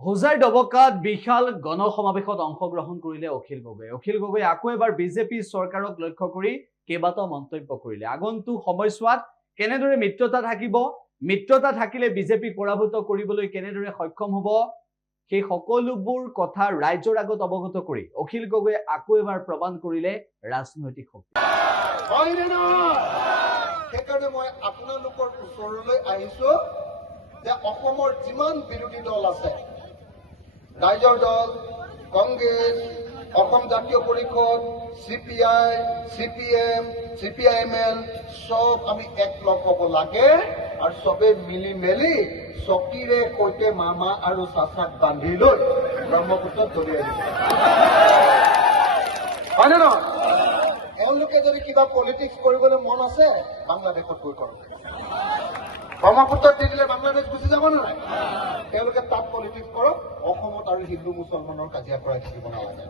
হোজাই ডবকাত বিশাল গণসমাৱেশত অংশগ্ৰহণ কৰিলে অখিল গগৈ। অখিল গগৈ আকৌ এবাৰ বিজেপি চৰকাৰক লক্ষ্য কৰি কেইবাটাও মন্তব্য কৰিলে। আগন্তুক সময়ছোৱাত কেনেদৰে মিত্ৰতা থাকিব, মিত্ৰতা থাকিলে বিজেপি পৰাভূত কৰিবলৈ কেনেদৰে সক্ষম হ'ব, সেই সকলোবোৰ কথা ৰাইজৰ আগত অৱগত কৰি অখিল গগৈয়ে আকৌ এবাৰ প্ৰমাণ কৰিলে ৰাজনৈতিক শক্তি। সেইকাৰণে মই আপোনালোকৰ ওচৰলৈ আহিছো যে অসমৰ যিমান বিৰোধী দল আছে, ৰাইজৰ দল, কংগ্ৰেছ, অসম জাতীয় পৰিষদ, CPI, CPM, CPIML সব আমি একলগ হ'ব লাগে আৰু সবে মিলি মেলি চকীৰে সৈতে মামা আৰু চাচাক বান্ধি লৈ ব্ৰহ্মপুত্ৰত দলিয়াই দিছে। হয় নে নহয়? এওঁলোকে যদি কিবা পলিটিক্স কৰিবলৈ মন আছে, বাংলাদেশত গৈ কৰক। ব্ৰহ্মপুত্ৰত দি দিলে বাংলাদেশ গুচি যাব নে নাই? তেওঁলোকে তাত পলিটিক্স কৰক, অসমত আৰু হিন্দু মুছলমানৰ কাজিয়া কৰাই থাকিব নালাগে।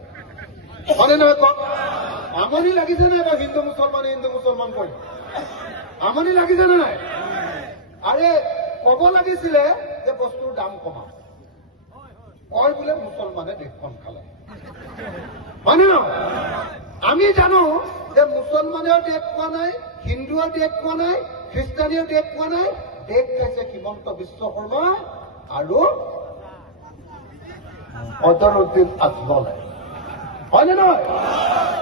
হয়নে নহয় কওক? আমনি লাগিছে নে বা হিন্দু মুছলমান কৰি? আমনি লাগিছে নে নাই? আৰে কব লাগিছিলে যে বস্তুৰ দাম কমাও, কয় বোলে মুছলমানে দেশখন খালে। হয়নে নহয়? আমি জানো যে মুছলমানেও দেশ পোৱা নাই, হিন্দুৱেও দেশ পোৱা নাই, খ্ৰীষ্টানেও দেশ পোৱা নাই। দেশ খাইছে হিমন্ত বিশ্ব শৰ্মা আৰু অজহৰুদ্দিন আজমলে। হয়নে নহয়?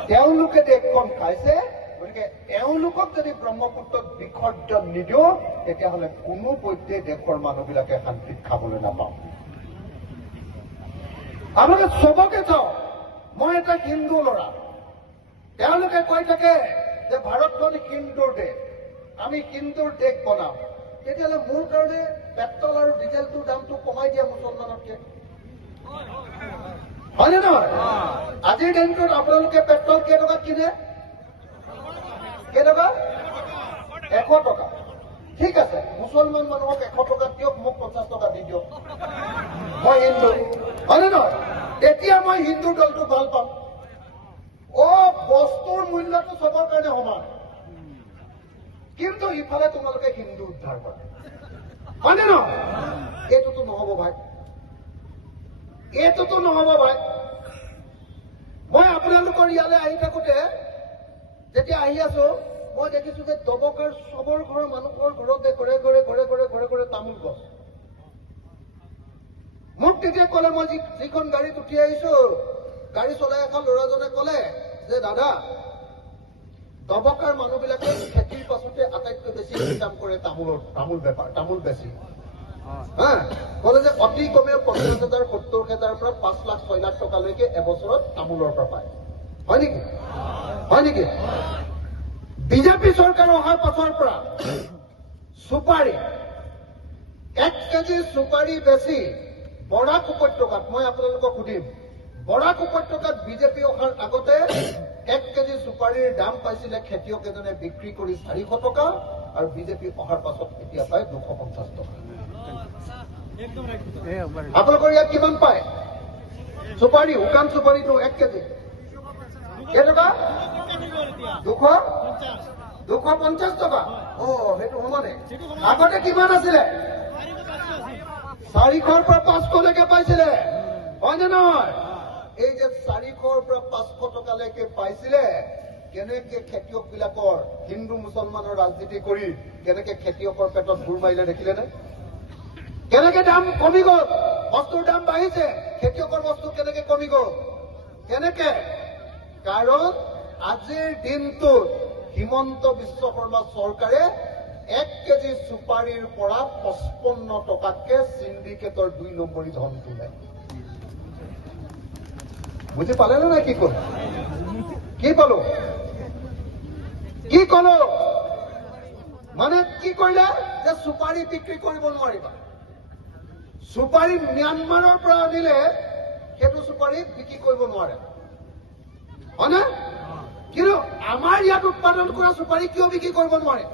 তেওঁলোকে দেশখন খাইছে। গতিকে এওঁলোকক যদি ব্ৰহ্মপুত্ৰত বিসৰ্জন নিদিওঁ, তেতিয়াহ'লে কোনো পধ্যে দেশৰ মানুহবিলাকে শান্তিত খাবলৈ নাপাওঁ। আপোনালোকে চবকে চাওক, মই এটা হিন্দু ল'ৰা। তেওঁলোকে কৈ থাকে যে ভাৰতখন হিন্দুৰ দেশ, আমি হিন্দুৰ দেশ বনাম। তেতিয়াহ'লে মোৰ কাৰণে পেট্ৰল আৰু ডিজেলটোৰ দামটো কমাই দিয়া মুছলমানতকে। হয়নে নহয়? আজিৰ দিনটোত আপোনালোকে পেট্ৰল কেইটকাত কিনে? কেইটকা? 100 টকা। ঠিক আছে, মুছলমান মানুহক 100 টকা দিয়ক, মোক 50 টকা দি দিয়ক। মই হিন্দু। হয়নে নহয়? তেতিয়া মই হিন্দু দলটো ভাল পাম। বস্তুৰ মূল্যটো চবৰ কাৰণে সমান, কিন্তু ইফালে তোমালোকে হিন্দু উদ্ধাৰ কৰা। হয়নে নহয়? এইটোতো নহব ভাই, এইটোতো নহব ভাই। মই আপোনালোকৰ ইয়ালৈ আহি থাকোতে, যেতিয়া আহি আছো, মই দেখিছো যে ডবকাৰ চবৰ ঘৰৰ মানুহৰ ঘৰতে ঘৰে ঘৰে ঘৰে ঘৰে ঘৰে ঘৰে তামোল গছ। মোক তেতিয়া কলে, মই যিখন গাড়ীত উঠি আহিছো, গাড়ী চলাই এখন ল'ৰাজনে কলে যে দাদা, ডবকাৰ মানুহবিলাকে খেতিৰ পাছতে আটাইতকৈ বেছি ইনকাম কৰে তামোল বেপাৰ, তামোল বেছি। কলে যে অতি কমেও 50,000, 70,000 পৰা 5 লাখ 6 লাখ টকালৈকে এবছৰত তামোলৰ পৰা পায়। হয় নেকি? হয় নেকি? বিজেপি চৰকাৰ অহাৰ পাছৰ পৰা চুপাৰী, 1 কেজি চুপাৰী বেছি বৰাক উপত্যকাত, মই আপোনালোকক সুধিম, বৰাক উপত্যকাত বিজেপি অহাৰ আগতে 1 কেজি চুপাৰীৰ দাম পাইছিলে খেতিয়ক এজনে বিক্ৰী কৰি 400 টকা, আৰু বিজেপি অহাৰ পাছত এতিয়া পায় 250 টকা। আপোনালোকৰ ইয়াত কিমান পায় চুপাৰী? শুকান চুপাৰীটো 1 কেজি কেইটকা? 250 টকা। সেইটো সমানে। আগতে কিমান আছিলে? 400ৰ পৰা 500লৈকে পাইছিলে। হয়নে নহয়? এই যে 400ৰ পৰা 500 টকালৈকে পাইছিলে, কেনেকে খেতিয়ক বিলাকৰ, হিন্দু মুছলমানৰ ৰাজনীতি কৰি কেনেকে খেতিয়কৰ পেটত ঘূৰ মাৰিলে দেখিলে নে? কেনেকে দাম কমি গ'ল, বস্তুৰ দাম বাঢ়িছে, খেতিয়কৰ বস্তু কেনেকে কমি গ'ল? কেনেকে? কাৰণ আজিৰ দিনটোত হিমন্ত বিশ্ব শৰ্মা চৰকাৰে 1 কেজি চুপাৰীৰ পৰা 55 টকাতকে চিণ্ডিকেটৰ 2 নম্বৰী ধন তোলে। বুজি পালে নে নাই? কি কলো? কি পালো? কি কলো? মানে কি কৰিলে? যে চুপাৰী বিক্ৰী কৰিব নোৱাৰিবা। চুপাৰী ম্যানমাৰৰ পৰা আনিলে সেইটো চুপাৰী বিক্ৰী কৰিব নোৱাৰে। হয়নে? কিন্তু আমাৰ ইয়াত উৎপাদন কৰা চুপাৰী কিয় বিক্ৰী কৰিব নোৱাৰে?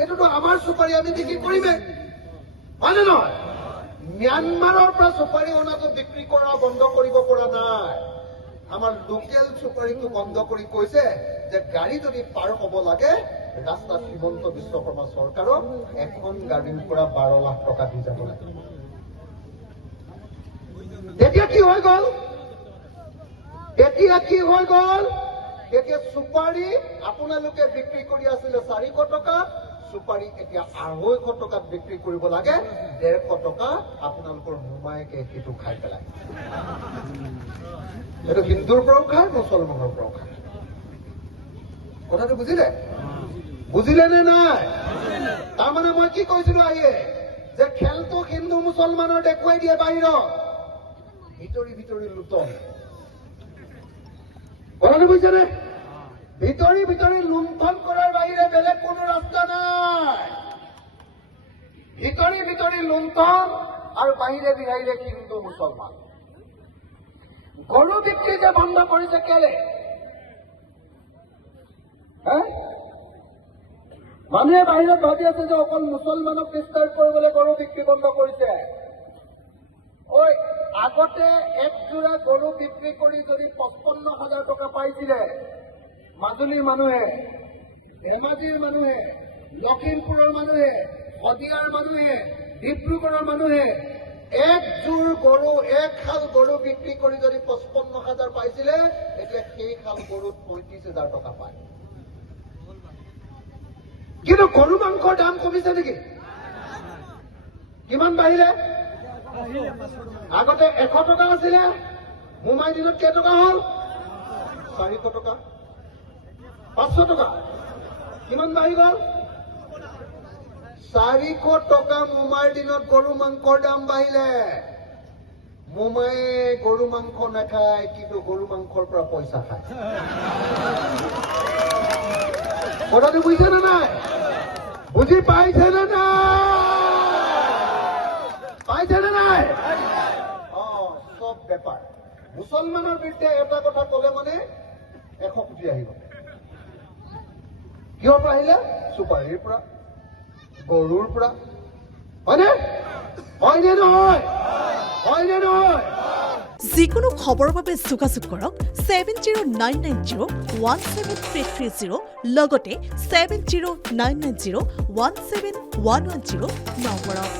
এইটোতো আমাৰ চুপাৰী, আমি বিক্ৰী কৰিমেই। হয়নে নহয়? ম্যানমাৰৰ পৰা চুপাৰী অনাটো বিক্ৰী কৰা বন্ধ কৰিব পৰা নাই। আমাৰ লোকেল চুপাৰীটো বন্ধ কৰি কৈছে যে গাড়ী যদি পাৰ হ'ব লাগে, ৰাস্তাত হিমন্ত বিশ্ব শৰ্মা চৰকাৰক এখন গাড়ীৰ পৰা 12 লাখ টকা দি যাব লাগে। তেতিয়া কি হৈ গ'ল? এতিয়া কি হৈ গ'ল? এতিয়া চুপাৰী আপোনালোকে বিক্ৰী কৰি আছিলে 400 টকা, চুপাৰী এতিয়া 250 টকাত বিক্ৰী কৰিব লাগে, 150 টকা আপোনালোকৰ মোমায়েকে সেইটো খাই পেলায়। এইটো হিন্দুৰ পৰাও খায়, মুছলমানৰ পৰাও খায়। কথাটো বুজিলে? বুজিলে নে নাই? তাৰমানে মই কি কৈছিলো আহিয়ে, যে খেলটো হিন্দু মুছলমানৰ দেখুৱাই দিয়ে বাহিৰত, ভিতৰি ভিতৰি লুটন। কথাটো বুজিছেনে? ভিতৰি ভিতৰি লুণ্ঠন কৰাৰ বাহিৰে বেলেগ কোনো ৰাস্তা নাই। ভিতৰি ভিতৰি লুণ্ঠন আৰু বাহিৰে বিহাইৰে হিন্দু মুছলমান। গৰু বিক্ৰী যে বন্ধ কৰিছে কেলে? মানুহে বাহিৰত ভাবি আছে যে অকল মুছলমানক ডিষ্টাৰ্ব কৰিবলৈ গৰু বিক্ৰী বন্ধ কৰিছে। ঐ, আগতে এক যোৰা গৰু বিক্ৰী কৰি যদি 55,000 টকা পাইছিলে মাজুলীৰ মানুহে, ধেমাজিৰ মানুহে, লখিমপুৰৰ মানুহে, শদিয়াৰ মানুহে, ডিব্ৰুগড়ৰ মানুহে, একযোৰ গৰু, এক খাল গৰু বিক্ৰী কৰি যদি 55,000 পাইছিলে, এতিয়া সেই খাল গৰুত 35,000 টকা পায়। কিন্তু গৰু মাংসৰ দাম কমিছে নেকি? কিমান বাঢ়িলে? আগতে 100 টকা আছিলে, মোমাই দিনত কেইটকা হ'ল? 400 টকা, 500 টকা। কিমান বাঢ়ি গ'ল? 400 টকা মোমাইৰ দিনত গৰু মাংসৰ দাম বাঢ়িলে। মোমায়ে গৰু মাংস নাখায়, কিন্তু গৰু মাংসৰ পৰা পইচা খায়। কথাটো বুজিছে নে নাই? বুজি পাইছে নে নাই? পাইছে নে নাই? চব বেপাৰ। মুছলমানৰ বিৰুদ্ধে এটা কথা কলে মানে 100 কোটি আহিব। কিহৰ পৰা আহিলে? চুপাৰীৰ পৰা, গৰুৰ পৰা। হয়নে? হয়নে নহয়? হয়নে নহয়? যিকোনো খবৰৰ বাবে যোগাযোগ কৰক 7099017330 লগতে 7099017110 নম্বৰত।